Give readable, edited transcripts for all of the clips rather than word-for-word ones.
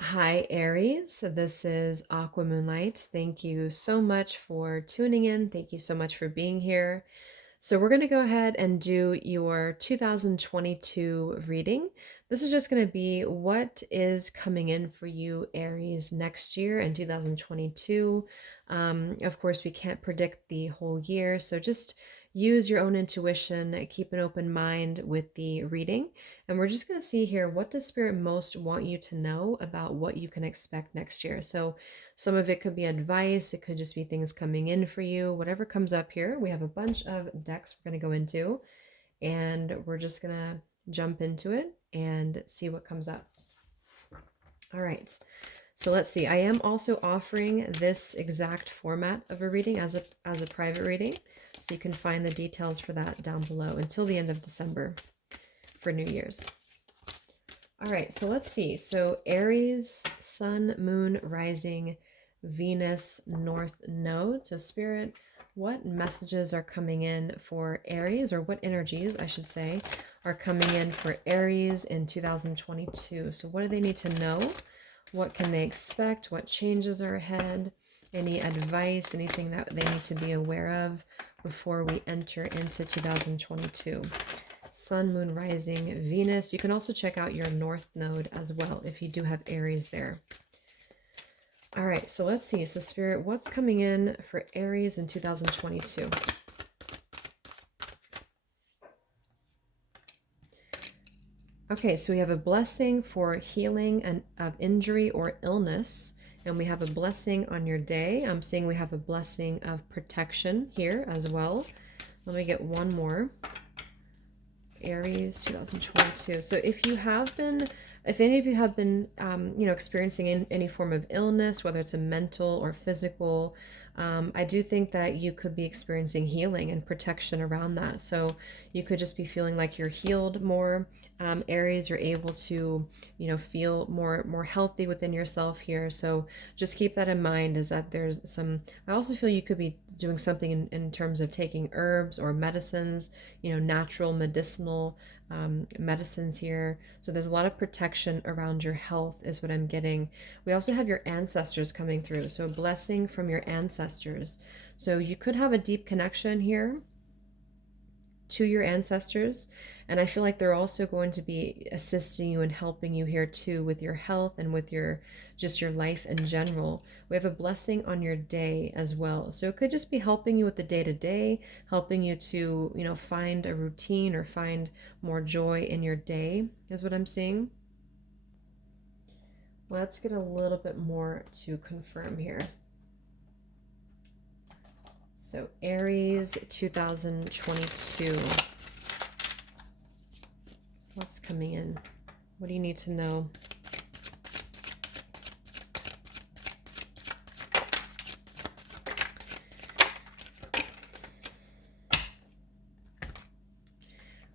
Hi, Aries. This is Aqua Moonlight. Thank you so much for tuning in. Thank you so much for being here. So, we're going to go ahead and do your 2022 reading. This is just going to be what is coming in for you, Aries, next year in 2022. Of course, we can't predict the whole year, so just use your own intuition, keep an open mind with the reading. And we're just going to see here, what does Spirit most want you to know about what you can expect next year? So, some of it could be advice, it could just be things coming in for you, whatever comes up here. We have a bunch of decks we're going to go into, and we're just going to jump into it and see what comes up. All right. So let's see. I am also offering this exact format of a reading as a private reading. So you can find the details for that down below until the end of December for New Year's. All right, so let's see. So Aries, Sun, Moon, Rising, Venus, North Node. So Spirit, what messages are coming in for Aries, or what energies, I should say, are coming in for Aries in 2022? So what do they need to know? What can they expect? What changes are ahead? Any advice, anything that they need to be aware of before we enter into 2022? Sun, Moon, Rising, Venus. You can also check out your North Node as well if you do have Aries there. All right, so let's see. So Spirit, what's coming in for Aries in 2022? Okay, so we have a blessing for healing and of injury or illness, and we have a blessing on your day. I'm seeing we have a blessing of protection here as well. Let me get one more. Aries 2022. So if any of you have been, experiencing any form of illness, whether it's a mental or physical, I do think that you could be experiencing healing and protection around that. So you could just be feeling like you're healed more. Aries, you're able to, feel more healthy within yourself here. So just keep that in mind. Is that there's some. I also feel you could be doing something in terms of taking herbs or medicines, natural medicinal medicines here. So there's a lot of protection around your health, is what I'm getting. We also have your ancestors coming through. So a blessing from your ancestors. So you could have a deep connection here to your ancestors, and I feel like they're also going to be assisting you and helping you here too with your health and with your life in general. We have a blessing on your day as well, so it could just be helping you with the day to day, helping you to find a routine or find more joy in your day, is what I'm seeing. Let's get a little bit more to confirm here. So Aries 2022. What's coming in? What do you need to know?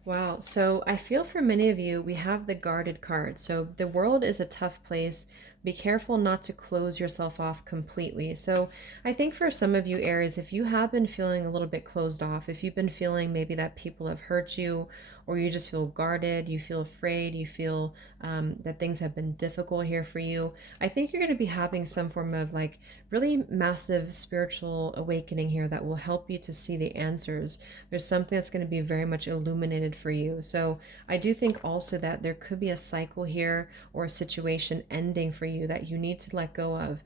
Wow. So I feel for many of you, we have the guarded card. So the world is a tough place. Be careful not to close yourself off completely. So I think for some of you, Aries, if you have been feeling a little bit closed off, if you've been feeling maybe that people have hurt you, or you just feel guarded, you feel afraid, you feel that things have been difficult here for you, I think you're going to be having some form of like really massive spiritual awakening here that will help you to see the answers. There's something that's going to be very much illuminated for you. So I do think also that there could be a cycle here or a situation ending for you that you need to let go of.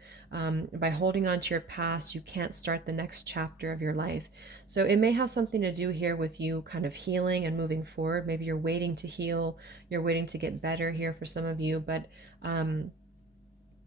By holding on to your past, you can't start the next chapter of your life. So it may have something to do here with you kind of healing and moving forward. Maybe you're waiting to heal, you're waiting to get better here for some of you, but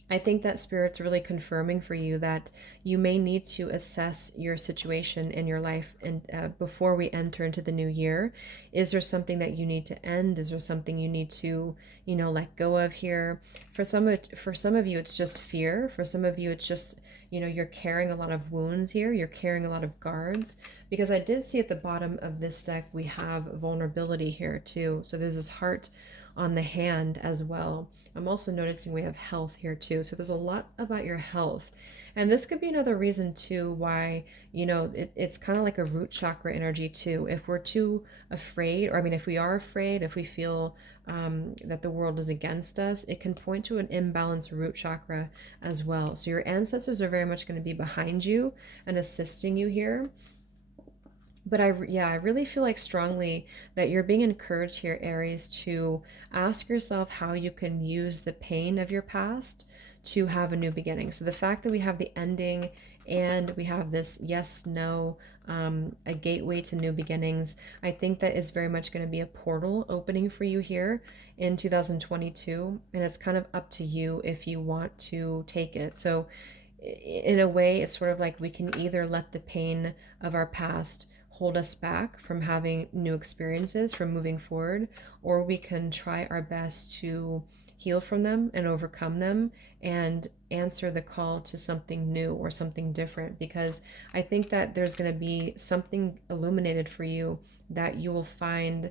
I think that Spirit's really confirming for you that you may need to assess your situation in your life, and before we enter into the new year. Is there something that you need to end? Is there something you need to, let go of here? For some of you, it's just fear. For some of you, it's just, you're carrying a lot of wounds here. You're carrying a lot of guards, because I did see at the bottom of this deck we have vulnerability here too. So there's this heart on the hand as well. I'm also noticing we have health here too. So there's a lot about your health. And this could be another reason too why, it's kind of like a root chakra energy too. If we're too afraid, or I mean, if we are afraid, if we feel that the world is against us, it can point to an imbalanced root chakra as well. So your ancestors are very much going to be behind you and assisting you here. But I really feel like strongly that you're being encouraged here, Aries, to ask yourself how you can use the pain of your past to have a new beginning. So the fact that we have the ending and we have this yes, no, a gateway to new beginnings, I think that is very much going to be a portal opening for you here in 2022. And it's kind of up to you if you want to take it. So in a way, it's sort of like we can either let the pain of our past hold us back from having new experiences, from moving forward, or we can try our best to heal from them and overcome them and answer the call to something new or something different. Because I think that there's going to be something illuminated for you that you will find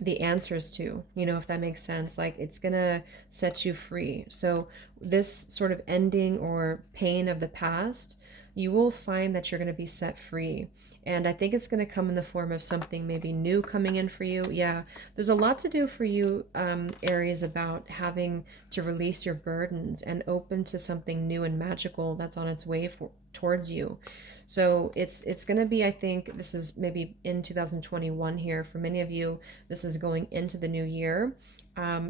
the answers to, if that makes sense. Like it's gonna set you free. So this sort of ending or pain of the past, you will find that you're going to be set free. And I think it's going to come in the form of something maybe new coming in for you. Yeah, there's a lot to do for you, Aries, about having to release your burdens and open to something new and magical that's on its way towards you. So it's going to be, I think this is maybe in 2021 here. For many of you, this is going into the new year.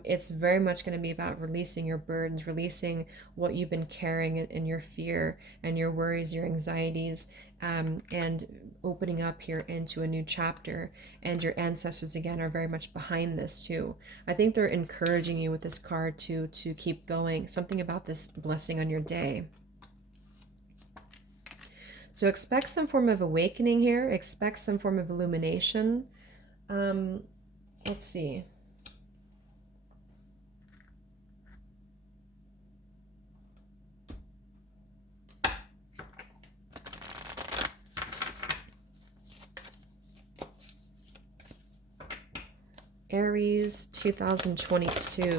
It's very much going to be about releasing your burdens, releasing what you've been carrying in your fear and your worries, your anxieties, and opening up here into a new chapter. And your ancestors, again, are very much behind this too. I think they're encouraging you with this card to keep going. Something about this blessing on your day. So expect some form of awakening here. Expect some form of illumination. Let's see. Aries 2022.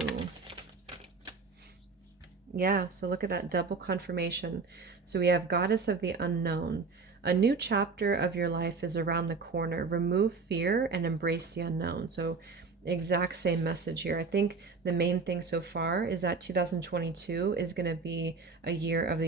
Yeah, so look at that double confirmation. So we have Goddess of the Unknown. A new chapter of your life is around the corner. Remove fear and embrace the unknown. So exact same message here. I think the main thing so far is that 2022 is going to be a year of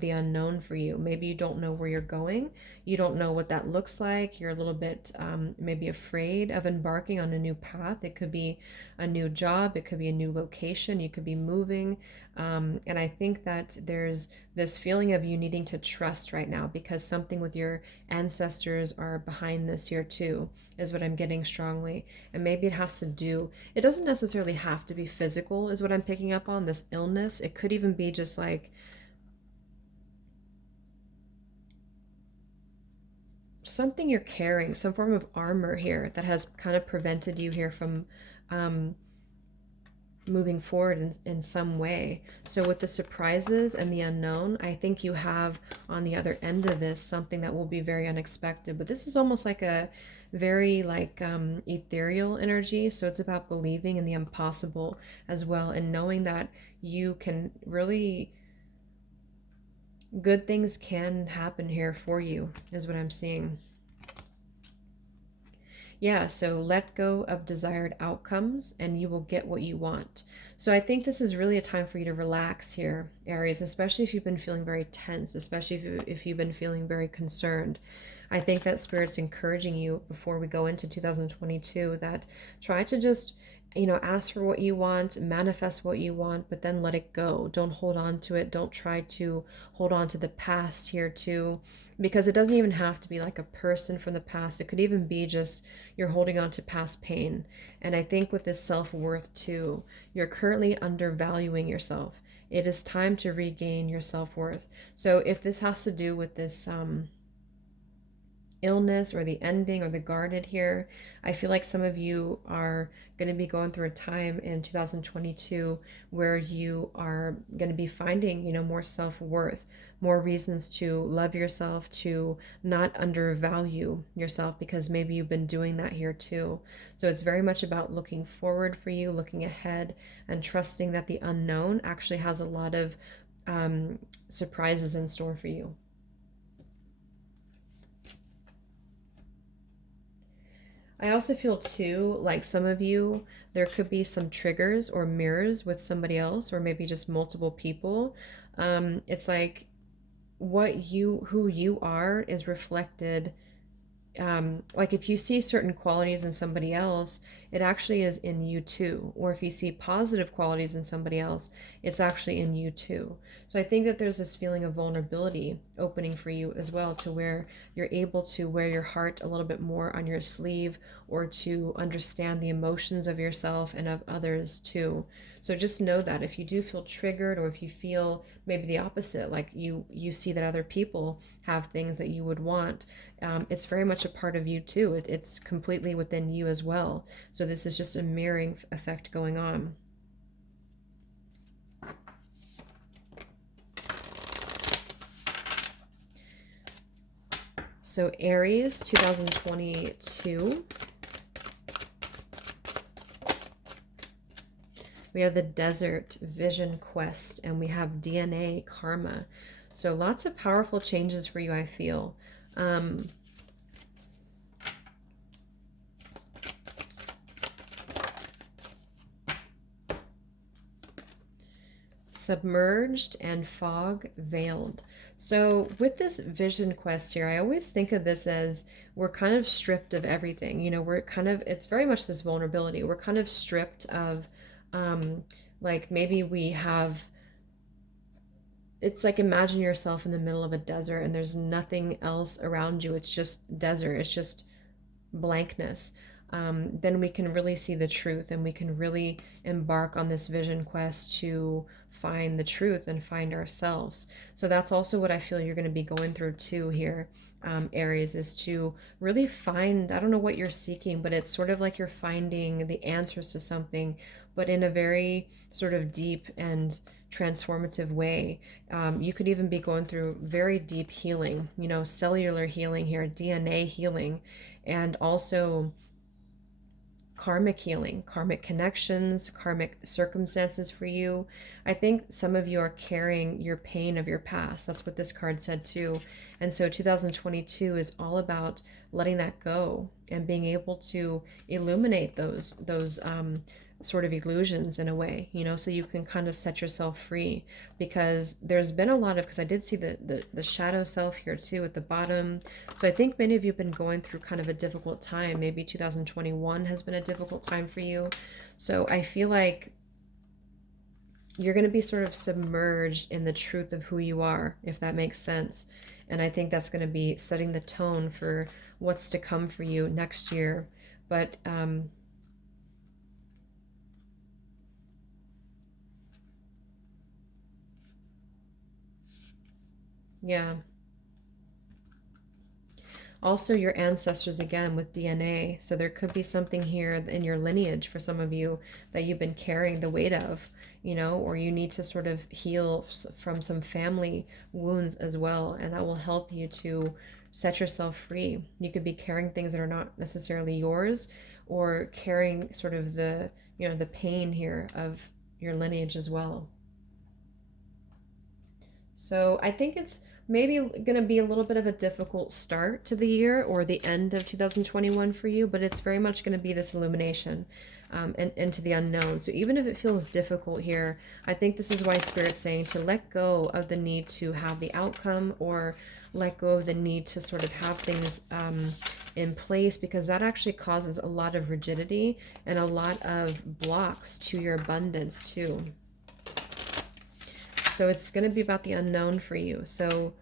the unknown for you. Maybe you don't know where you're going. You don't know what that looks like. You're a little bit maybe afraid of embarking on a new path. It could be a new job. It could be a new location. You could be moving. And I think that there's this feeling of you needing to trust right now because something with your ancestors are behind this here too, is what I'm getting strongly. And maybe it has to do, it doesn't necessarily have to be physical, is what I'm picking up on, this illness. It could even be just like something you're carrying, some form of armor here that has kind of prevented you here from moving forward in some way. So with the surprises and the unknown, I think you have on the other end of this something that will be very unexpected. But this is almost like a very like ethereal energy. So it's about believing in the impossible as well, and knowing that you can really, good things can happen here for you, is what I'm seeing. Yeah, so let go of desired outcomes and you will get what you want. So I think this is really a time for you to relax here, Aries, especially if you've been feeling very tense, especially if you've been feeling very concerned. I think that Spirit's encouraging you before we go into 2022 that try to just, ask for what you want, manifest what you want, but then let it go. Don't hold on to it. Don't try to hold on to the past here too, because it doesn't even have to be like a person from the past. It could even be just you're holding on to past pain. And I think with this self-worth too, you're currently undervaluing yourself. It is time to regain your self-worth. So if this has to do with this illness or the ending or the guarded here. I feel like some of you are going to be going through a time in 2022 where you are going to be finding, more self-worth, more reasons to love yourself, to not undervalue yourself, because maybe you've been doing that here too. So it's very much about looking forward for you, looking ahead, and trusting that the unknown actually has a lot of surprises in store for you. I also feel too, like some of you, there could be some triggers or mirrors with somebody else, or maybe just multiple people. It's like who you are is reflected. Like if you see certain qualities in somebody else, it actually is in you too. Or if you see positive qualities in somebody else, it's actually in you too. So I think that there's this feeling of vulnerability opening for you as well, to where you're able to wear your heart a little bit more on your sleeve, or to understand the emotions of yourself and of others too. So just know that if you do feel triggered, or if you feel maybe the opposite, like you see that other people have things that you would want, it's very much a part of you too. It's completely within you as well. So this is just a mirroring effect going on. So Aries 2022. We have the Desert Vision Quest, and we have DNA Karma. So lots of powerful changes for you, I feel. Submerged and fog veiled. So with this vision quest here, I always think of this as we're kind of stripped of everything. It's very much this vulnerability. We're kind of stripped of, like maybe we have, it's like imagine yourself in the middle of a desert and there's nothing else around you. It's just desert. It's just blankness. Then we can really see the truth, and we can really embark on this vision quest to find the truth and find ourselves. So that's also what I feel you're going to be going through too here, Aries, is to really find, I don't know what you're seeking, but it's sort of like you're finding the answers to something, but in a very sort of deep and transformative way. You could even be going through very deep healing, cellular healing here, DNA healing, and also karmic healing, karmic connections, karmic circumstances for you. I think some of you are carrying your pain of your past. That's what this card said too. And so 2022 is all about letting that go and being able to illuminate those sort of illusions in a way, so you can kind of set yourself free, because there's been a lot of, because I did see the shadow self here too at the bottom. So I think many of you have been going through kind of a difficult time. Maybe 2021 has been a difficult time for you. So I feel like you're going to be sort of submerged in the truth of who you are, if that makes sense. And I think that's going to be setting the tone for what's to come for you next year. But yeah. Also, your ancestors again with DNA. So there could be something here in your lineage for some of you that you've been carrying the weight of, or you need to sort of heal from some family wounds as well. And that will help you to set yourself free. You could be carrying things that are not necessarily yours, or carrying sort of the pain here of your lineage as well. So I think it's maybe going to be a little bit of a difficult start to the year, or the end of 2021 for you, but it's very much going to be this illumination and into the unknown. So even if it feels difficult here, I think this is why Spirit's saying to let go of the need to have the outcome, or let go of the need to sort of have things in place, because that actually causes a lot of rigidity and a lot of blocks to your abundance too. So it's going to be about the unknown for you. So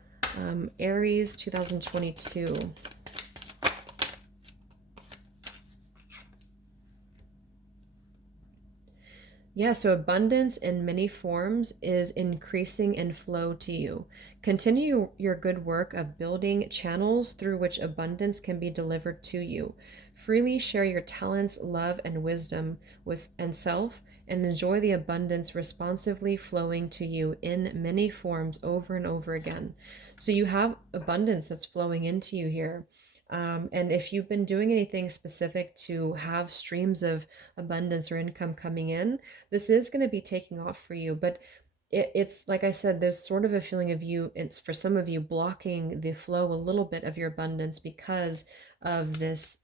Aries 2022. Yeah, so abundance in many forms is increasing in flow to you. Continue your good work of building channels through which abundance can be delivered to you. Freely share your talents, love, and wisdom with and self, and enjoy the abundance responsively flowing to you in many forms over and over again. So you have abundance that's flowing into you here. And if you've been doing anything specific to have streams of abundance or income coming in, this is going to be taking off for you. But it's like I said, there's sort of a feeling of you, it's for some of you blocking the flow a little bit of your abundance because of this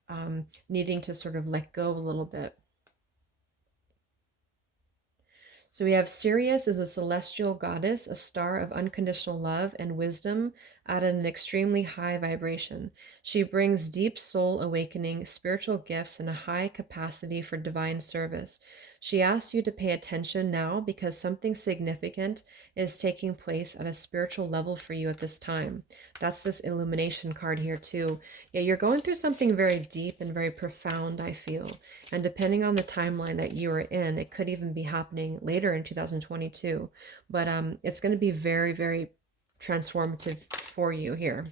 needing to sort of let go a little bit. So we have Sirius as a celestial goddess, a star of unconditional love and wisdom at an extremely high vibration. She brings deep soul awakening, spiritual gifts, and a high capacity for divine service. She asks you to pay attention now because something significant is taking place at a spiritual level for you at this time. That's this illumination card here, too. Yeah, you're going through something very deep and very profound, I feel. And depending on the timeline that you are in, it could even be happening later in 2022. But it's going to be very, very transformative for you here.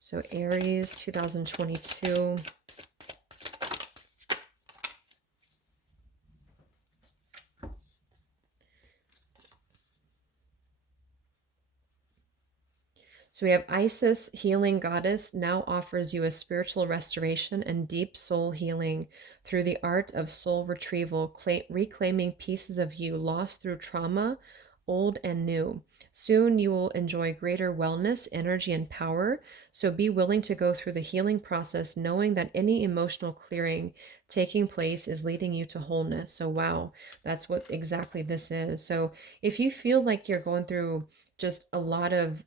So Aries 2022. So we have Isis, healing goddess, now offers you a spiritual restoration and deep soul healing through the art of soul retrieval, reclaiming pieces of you lost through trauma, old and new. Soon you will enjoy greater wellness, energy, and power. So be willing to go through the healing process, knowing that any emotional clearing taking place is leading you to wholeness. So, wow, that's what exactly this is. So, if you feel like you're going through just a lot of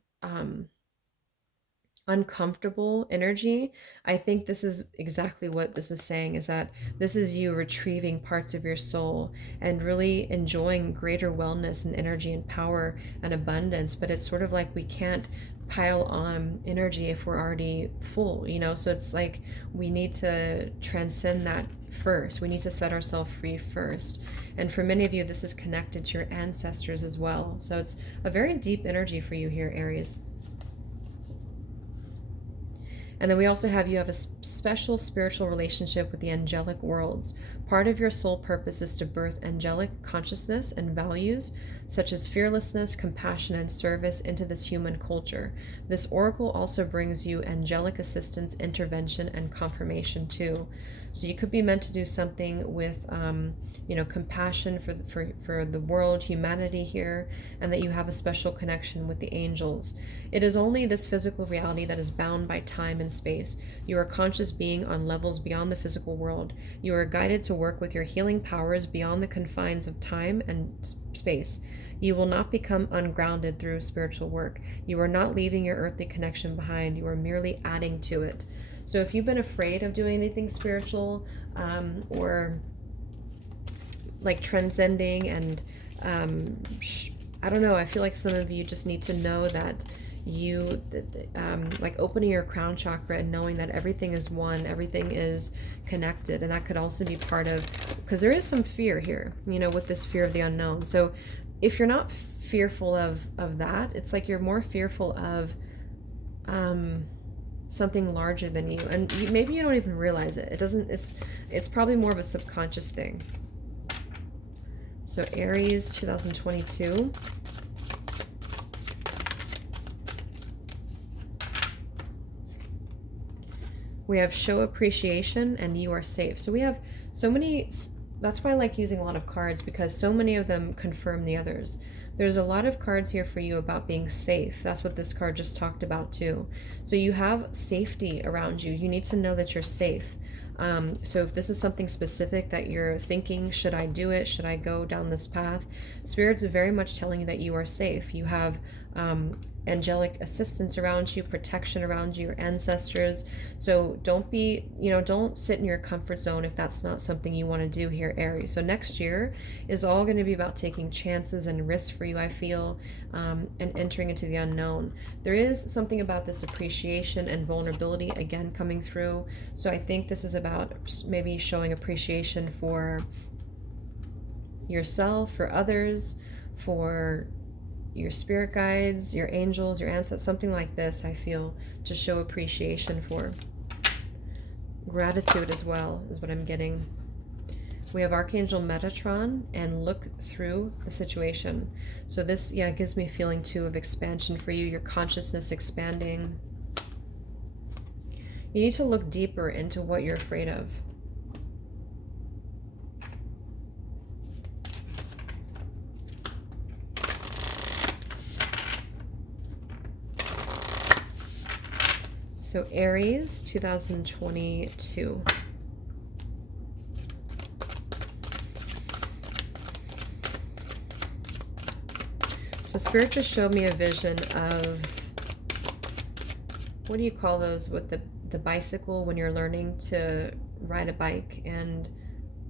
uncomfortable energy, I think this is exactly what this is saying, is that this is you retrieving parts of your soul and really enjoying greater wellness and energy and power and abundance. But it's sort of like we can't pile on energy if we're already full, so it's like we need to transcend that first. We need to set ourselves free first. And for many of you, this is connected to your ancestors as well. So it's a very deep energy for you here, Aries. And then we also have you have a special spiritual relationship with the angelic worlds. Part of your soul purpose is to birth angelic consciousness and values such as fearlessness, compassion, and service into this human culture. This oracle also brings you angelic assistance, intervention, and confirmation too. So you could be meant to do something with, compassion for the world, humanity here, and that you have a special connection with the angels. It is only this physical reality that is bound by time and space. You are a conscious being on levels beyond the physical world. You are guided to work with your healing powers beyond the confines of time and space. You will not become ungrounded through spiritual work. You are not leaving your earthly connection behind. You are merely adding to it. So if you've been afraid of doing anything spiritual, or like transcending and I don't know, I feel like some of you just need to know that like opening your crown chakra and knowing that everything is one, everything is connected. And that could also be part of, because there is some fear here, with this fear of the unknown. So if you're not fearful of that, it's like you're more fearful of something larger than you, and maybe you don't even realize it. It's probably more of a subconscious thing. So Aries 2022. We have show appreciation and you are safe. So we have so many, that's why I like using a lot of cards, because so many of them confirm the others. There's a lot of cards here for you about being safe. That's what this card just talked about too. So you have safety around you. You need to know that you're safe. So if this is something specific that you're thinking, should I do it? Should I go down this path? Spirits are very much telling you that you are safe. You have angelic assistance around you, protection around you, your ancestors. So don't be, don't sit in your comfort zone if that's not something you want to do here, Aries. So next year is all going to be about taking chances and risks for you, I feel, and entering into the unknown. There is something about this appreciation and vulnerability again coming through. So I think this is about maybe showing appreciation for yourself, for others, for your spirit guides, your angels, your ancestors, something like this, I feel, to show appreciation for. Gratitude as well is what I'm getting. We have Archangel Metatron and look through the situation. So this, yeah, gives me a feeling too of expansion for you, your consciousness expanding. You need to look deeper into what you're afraid of. So Aries, 2022. So Spirit just showed me a vision of, what do you call those with the bicycle when you're learning to ride a bike and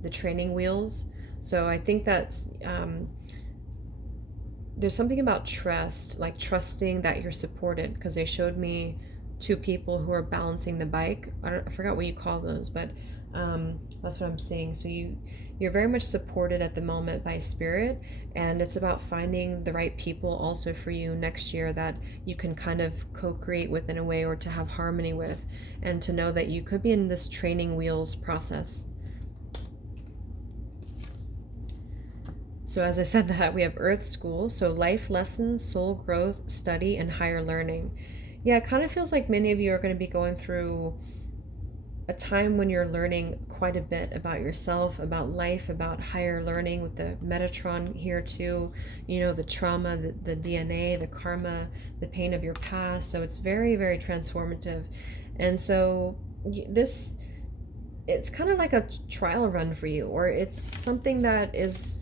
the training wheels? So I think that's, there's something about trust, like trusting that you're supported, because they showed me two people who are balancing the bike. I forgot what you call those, but that's what I'm seeing. So you're very much supported at the moment by Spirit, and it's about finding the right people also for you next year that you can kind of co-create with in a way, or to have harmony with, and to know that you could be in this training wheels process. So as I said that, we have Earth School, so life lessons, soul growth, study, and higher learning. Yeah, it kind of feels like many of you are going to be going through a time when you're learning quite a bit about yourself, about life, about higher learning, with the Metatron here too, the trauma, the DNA, the karma, the pain of your past. So it's very, very transformative. And so it's kind of like a trial run for you, or it's something that is...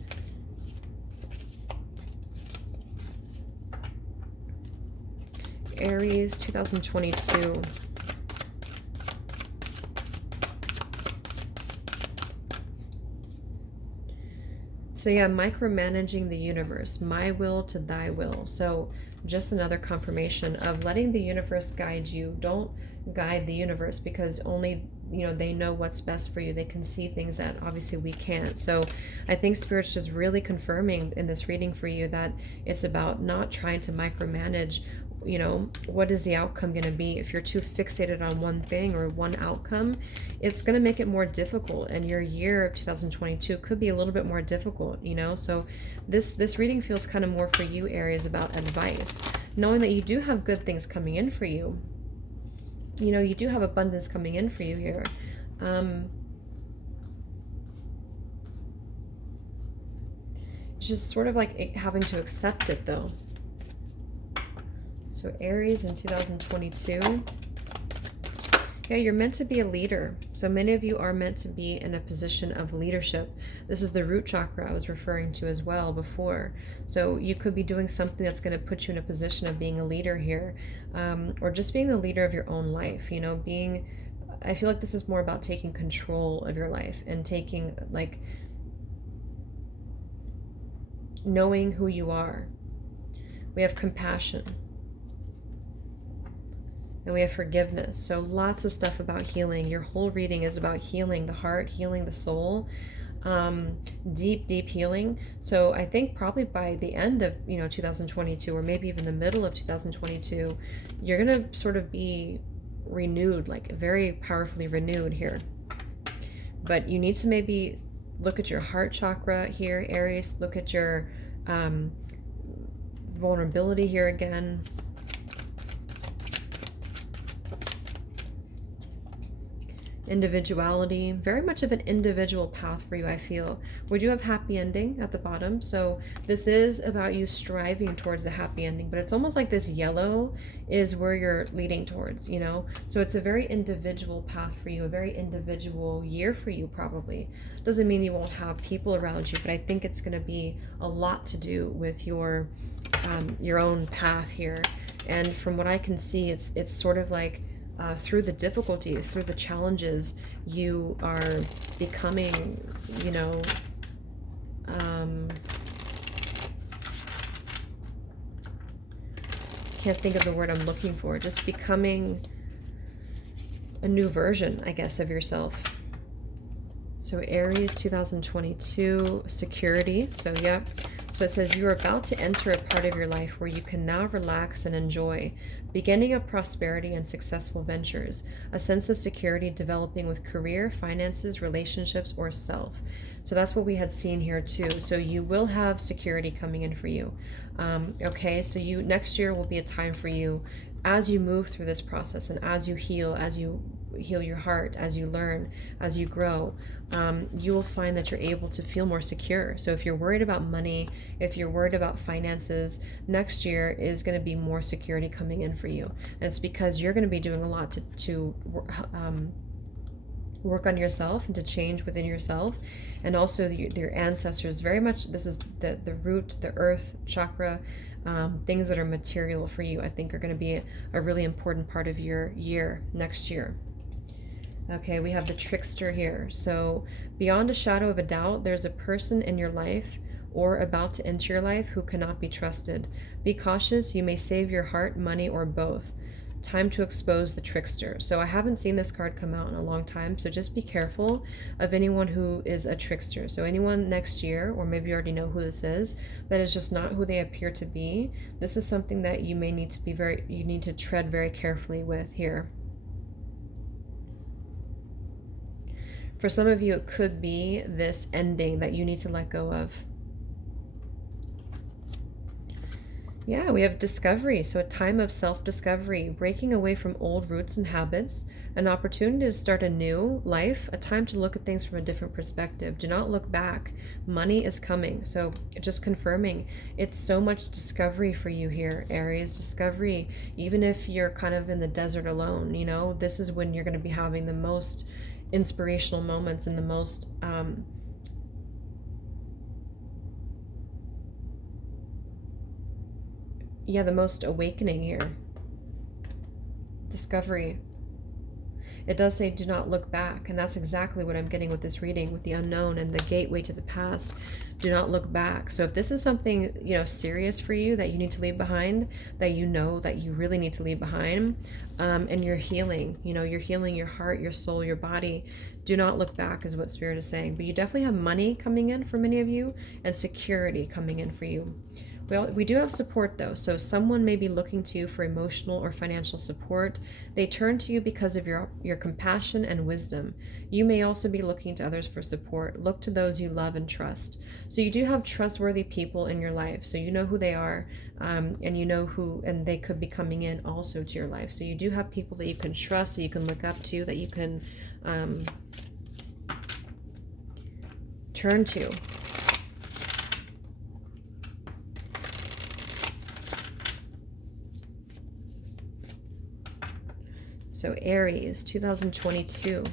Aries, 2022. So yeah, micromanaging the universe, my will to thy will. So just another confirmation of letting the universe guide you. Don't guide the universe, because only they know what's best for you. They can see things that obviously we can't. So I think Spirit's just really confirming in this reading for you that it's about not trying to micromanage. What is the outcome going to be? If you're too fixated on one thing or one outcome, it's going to make it more difficult, and your year of 2022 could be a little bit more difficult. So this reading feels kind of more for you, Aries, about advice, knowing that you do have good things coming in for you. You do have abundance coming in for you here. It's just sort of like having to accept it, though. So Aries in 2022. Yeah, you're meant to be a leader. So many of you are meant to be in a position of leadership. This is the root chakra I was referring to as well before. So you could be doing something that's going to put you in a position of being a leader here, or just being the leader of your own life. I feel like this is more about taking control of your life and taking, knowing who you are. We have compassion. And we have forgiveness. So lots of stuff about healing. Your whole reading is about healing the heart, healing the soul, deep, deep healing. So I think probably by the end of 2022, or maybe even the middle of 2022, you're going to sort of be renewed, like very powerfully renewed here. But you need to maybe look at your heart chakra here, Aries. Look at your vulnerability here again. individuality, very much of an individual path for you, I feel. We do have happy ending at the bottom, so this is about you striving towards a happy ending, but it's almost like this yellow is where you're leading towards, you know? So it's a very individual path for you, a very individual year for you, probably. Doesn't mean you won't have people around you, but I think it's going to be a lot to do with your own path here. And from what I can see, it's sort of like through the difficulties, through the challenges, you are becoming, you know, can't think of the word I'm looking for, just becoming a new version, I guess, of yourself. So Aries 2022, security. So yep. So it says, you are about to enter a part of your life where you can now relax and enjoy. Beginning of prosperity and successful ventures. A sense of security developing with career, finances, relationships, or self. So that's what we had seen here too. So you will have security coming in for you. Okay, so next year will be a time for you as you move through this process and as you heal your heart, as you learn, as you grow, you will find that you're able to feel more secure. So if you're worried about money, if you're worried about finances, next year is going to be more security coming in for you. And it's because you're going to be doing a lot to work on yourself and to change within yourself. And also your ancestors, very much, this is the root, the earth chakra, things that are material for you, I think are going to be a really important part of your year next year. Okay, we have the trickster here. So beyond a shadow of a doubt, there's a person in your life or about to enter your life who cannot be trusted. Be cautious, you may save your heart, money, or both. Time to expose the trickster. So I haven't seen this card come out in a long time, so just be careful of anyone who is a trickster. So anyone next year, or maybe you already know who this is, that is just not who they appear to be. This is something that you may need to you need to tread very carefully with here. For some of you, it could be this ending that you need to let go of. Yeah, we have discovery. So a time of self-discovery, breaking away from old roots and habits, an opportunity to start a new life, a time to look at things from a different perspective. Do not look back. Money is coming. So just confirming, it's so much discovery for you here, Aries. Discovery, even if you're kind of in the desert alone, you know, this is when you're going to be having the most inspirational moments and the most the most awakening here. Discovery. It does say do not look back, and that's exactly what I'm getting with this reading, with the unknown and the gateway to the past. Do not look back. So if this is something, you know, serious for you that you need to leave behind, that you know that you really need to leave behind, and you're healing, you know, you're healing your heart, your soul, your body, do not look back is what Spirit is saying. But you definitely have money coming in for many of you and security coming in for you. We do have support though, so someone may be looking to you for emotional or financial support. They turn to you because of your compassion and wisdom. You may also be looking to others for support. Look to those you love and trust. So you do have trustworthy people in your life, so you know who they are, and you know who, and they could be coming in also to your life. So you do have people that you can trust, that you can look up to, that you can turn to. So Aries 2022.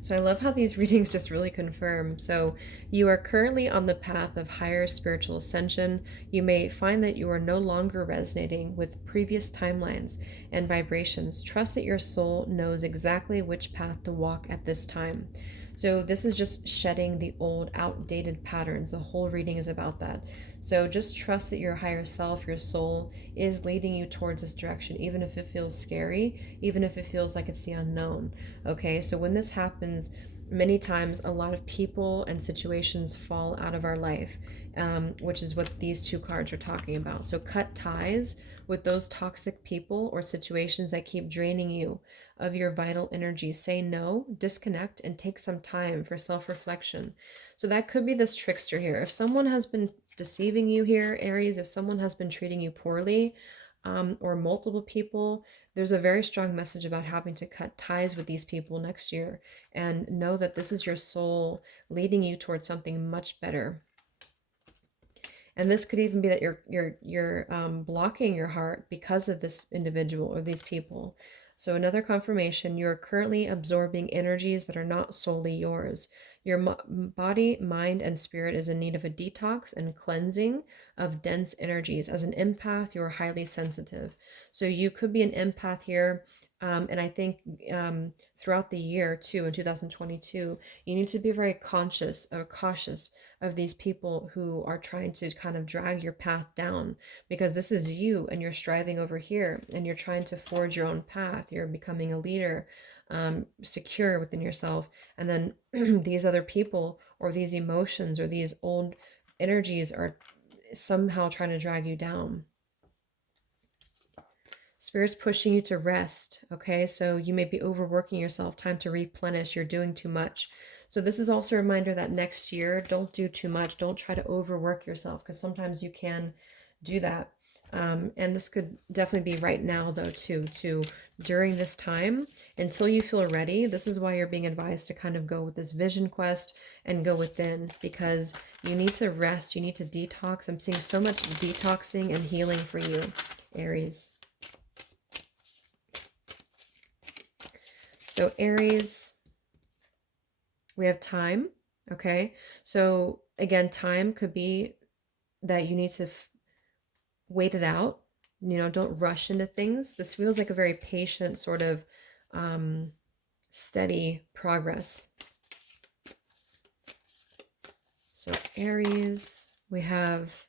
So I love how these readings just really confirm. So you are currently on the path of higher spiritual ascension. You may find that you are no longer resonating with previous timelines and vibrations. Trust that your soul knows exactly which path to walk at this time. So this is just shedding the old, outdated patterns. The whole reading is about that. So just trust that your higher self, your soul, is leading you towards this direction, even if it feels scary, even if it feels like it's the unknown. Okay, so when this happens, many times a lot of people and situations fall out of our life, which is what these two cards are talking about. So cut ties with those toxic people or situations that keep draining you of your vital energy. Say no, disconnect, and take some time for self-reflection. So that could be this trickster here. If someone has been deceiving you here, Aries, if someone has been treating you poorly, or multiple people, there's a very strong message about having to cut ties with these people next year and know that this is your soul leading you towards something much better. And this could even be that you're blocking your heart because of this individual or these people. So another confirmation, you're currently absorbing energies that are not solely yours. Your body, mind, and spirit is in need of a detox and cleansing of dense energies. As an empath, you're highly sensitive. So you could be an empath here. And I think throughout the year too, in 2022, you need to be very conscious or cautious of these people who are trying to kind of drag your path down, because this is you and you're striving over here and you're trying to forge your own path. You're becoming a leader, secure within yourself. And then these other people or these emotions or these old energies are somehow trying to drag you down. Spirit's pushing you to rest, okay? So you may be overworking yourself, time to replenish, you're doing too much. So this is also a reminder that next year, don't do too much. Don't try to overwork yourself, because sometimes you can do that. And this could definitely be right now, though, too, during this time, until you feel ready. This is why you're being advised to kind of go with this vision quest and go within, because you need to rest, you need to detox. I'm seeing so much detoxing and healing for you, Aries. So Aries, we have time, okay? So again, time could be that you need to wait it out. Don't rush into things. This feels like a very patient sort of steady progress. So Aries, we have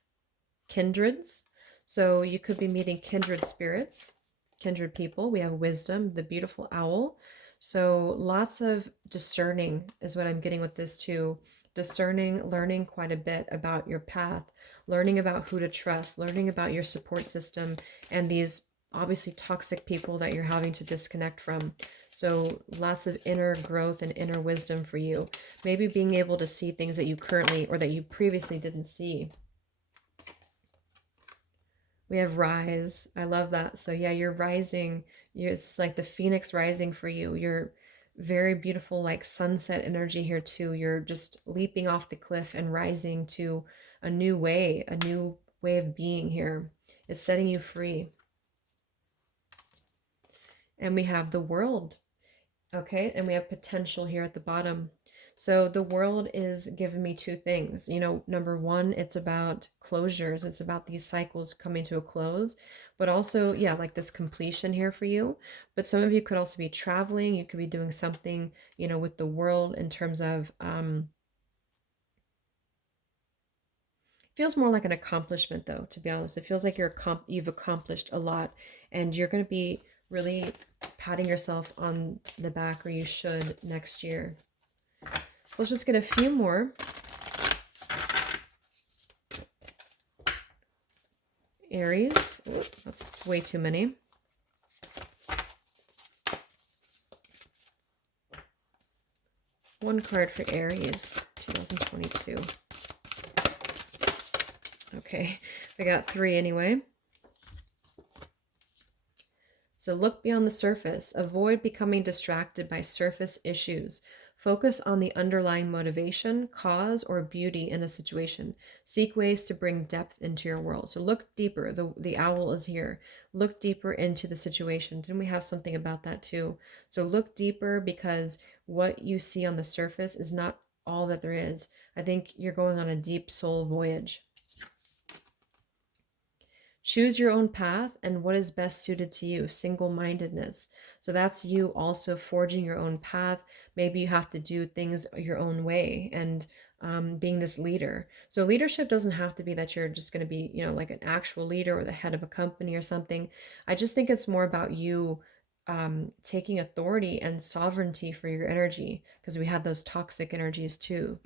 kindreds. So you could be meeting kindred spirits, kindred people. We have wisdom, the beautiful owl. So lots of discerning is what I'm getting with this too. Discerning, learning quite a bit about your path, learning about who to trust, learning about your support system, and these obviously toxic people that you're having to disconnect from. So lots of inner growth and inner wisdom for you. Maybe being able to see things that you currently or that you previously didn't see. We have rise. I love that. So yeah, you're rising. It's like the phoenix rising for you. You're very beautiful, like sunset energy here too. You're just leaping off the cliff and rising to a new way of being here. It's setting you free. And we have the world. Okay, and we have potential here at the bottom. So the world is giving me two things. Number one, it's about closures. It's about these cycles coming to a close, but also, yeah, like this completion here for you. But some of you could also be traveling. You could be doing something, with the world in terms of, feels more like an accomplishment though, to be honest. It feels like you've accomplished a lot, and you're going to be really patting yourself on the back, or you should, next year. So let's just get a few more. Aries. Oh, that's way too many. One card for Aries, 2022. Okay, I got 3 anyway. So look beyond the surface. Avoid becoming distracted by surface issues. Focus on the underlying motivation, cause, or beauty in a situation. Seek ways to bring depth into your world. So look deeper. The owl is here. Look deeper into the situation. Didn't we have something about that too? So look deeper, because what you see on the surface is not all that there is. I think you're going on a deep soul voyage. Choose your own path and what is best suited to you. Single-mindedness. So that's you also forging your own path. Maybe you have to do things your own way, and being this leader. So leadership doesn't have to be that you're just going to be, like an actual leader or the head of a company or something. I just think it's more about you taking authority and sovereignty for your energy, because we had those toxic energies too.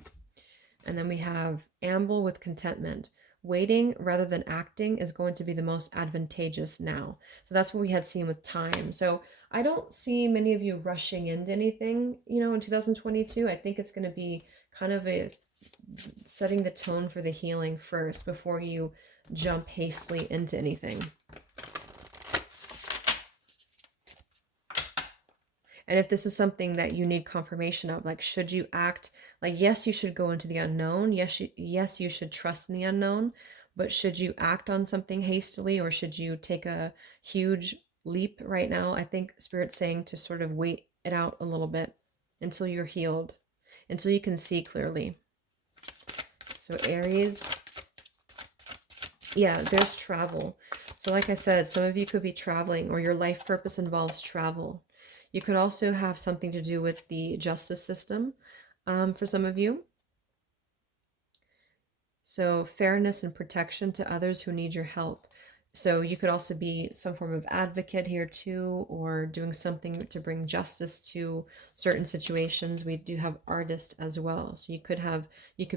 And then we have amble with contentment. Waiting rather than acting is going to be the most advantageous now. So that's what we had seen with time. So I don't see many of you rushing into anything, in 2022. I think it's going to be kind of setting the tone for the healing first before you jump hastily into anything. And if this is something that you need confirmation of, like, should you act, like, yes, you should go into the unknown. Yes, you should trust in the unknown, but should you act on something hastily, or should you take a huge leap right now? I think Spirit's saying to sort of wait it out a little bit until you're healed, until you can see clearly. So Aries, yeah, there's travel. So like I said, some of you could be traveling, or your life purpose involves travel. You could also have something to do with the justice system for some of you. So fairness and protection to others who need your help. So you could also be some form of advocate here too, or doing something to bring justice to certain situations. We do have artist as well. So you could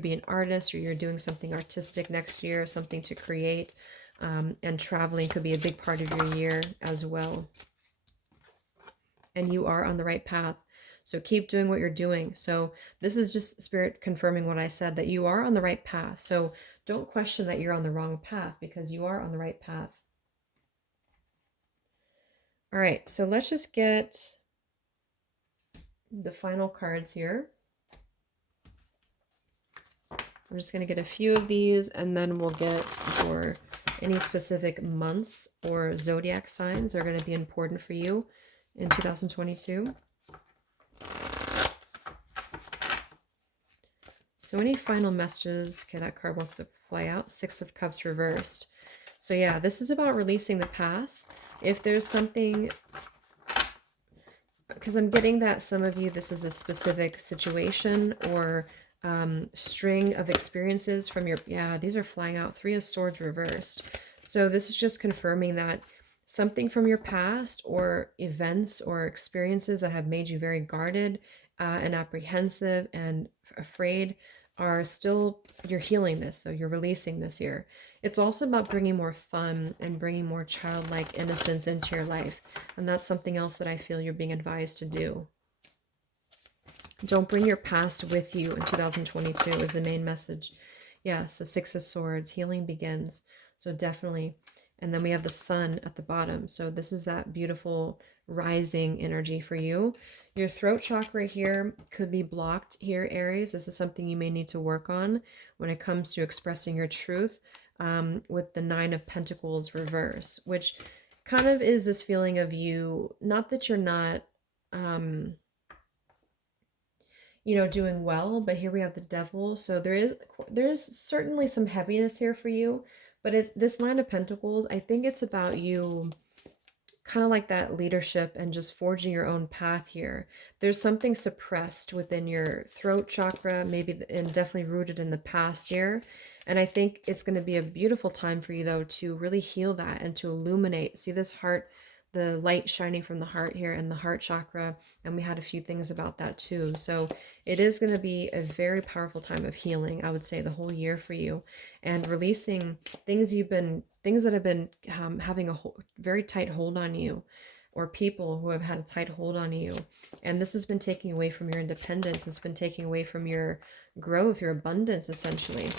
be an artist, or you're doing something artistic next year, something to create. And traveling could be a big part of your year as well. And you are on the right path. So keep doing what you're doing. So this is just Spirit confirming what I said, that you are on the right path. So don't question that you're on the wrong path, because you are on the right path. All right, so let's just get the final cards here. I'm just going to get a few of these, and then we'll get for any specific months or zodiac signs that are going to be important for you in 2022. So any final messages? Okay, that card wants to fly out. Six of Cups reversed. So yeah, this is about releasing the past. If there's something, because I'm getting that some of you, this is a specific situation or string of experiences from your, yeah, these are flying out. Three of Swords reversed. So this is just confirming that something from your past, or events or experiences that have made you very guarded and apprehensive and afraid, are still, you're healing this. So you're releasing this year. It's also about bringing more fun and bringing more childlike innocence into your life. And that's something else that I feel you're being advised to do. Don't bring your past with you in 2022 is the main message. Yeah, so Six of Swords, healing begins. So definitely. And then we have the sun at the bottom. So this is that beautiful rising energy for you. Your throat chakra here could be blocked here, Aries. This is something you may need to work on when it comes to expressing your truth, with the Nine of Pentacles reverse, which kind of is this feeling of you, not that you're not doing well, but here we have the Devil. So there is certainly some heaviness here for you, but it's this Nine of Pentacles. I think it's about you kind of like that leadership and just forging your own path here. There's something suppressed within your throat chakra, maybe, and definitely rooted in the past here. And I think it's going to be a beautiful time for you, though, to really heal that and to illuminate. See this heart, the light shining from the heart here and the heart chakra. And we had a few things about that too. So it is going to be a very powerful time of healing, I would say, the whole year for you, and releasing things that have been having a very tight hold on you, or people who have had a tight hold on you. And this has been taking away from your independence. It's been taking away from your growth, your abundance, essentially.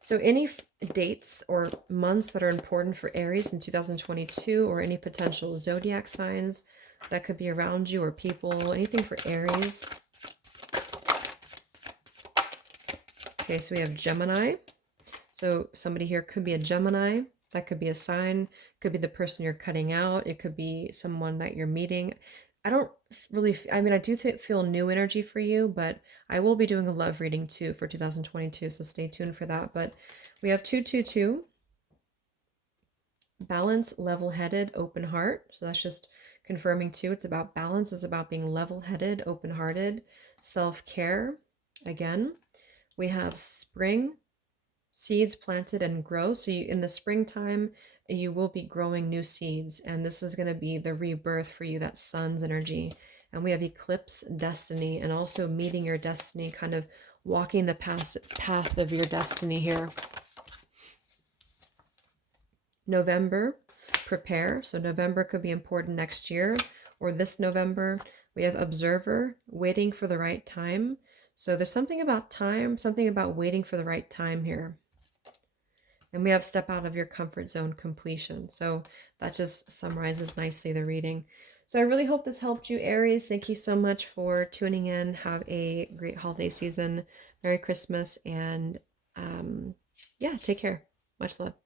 So any dates or months that are important for Aries in 2022, or any potential zodiac signs that could be around you, or people, anything for Aries. Okay, so we have Gemini. So somebody here could be a Gemini. That could be a sign. Could be the person you're cutting out. It could be someone that you're meeting. I don't really, I mean, I do feel new energy for you, but I will be doing a love reading too for 2022, so stay tuned for that. But we have 222, balance, level-headed, open heart. So that's just confirming too. It's about balance. It's about being level-headed, open-hearted, self-care. Again, we have spring, seeds planted and grow. So in the springtime, you will be growing new seeds, and this is going to be the rebirth for you, that sun's energy. And we have eclipse, destiny, and also meeting your destiny, kind of walking the path of your destiny here. November, prepare. So November could be important next year, or this November. We have observer, waiting for the right time. So there's something about time, something about waiting for the right time here. And we have step out of your comfort zone, completion. So that just summarizes nicely the reading. So I really hope this helped you, Aries. Thank you so much for tuning in. Have a great holiday season. Merry Christmas, and yeah, take care. Much love.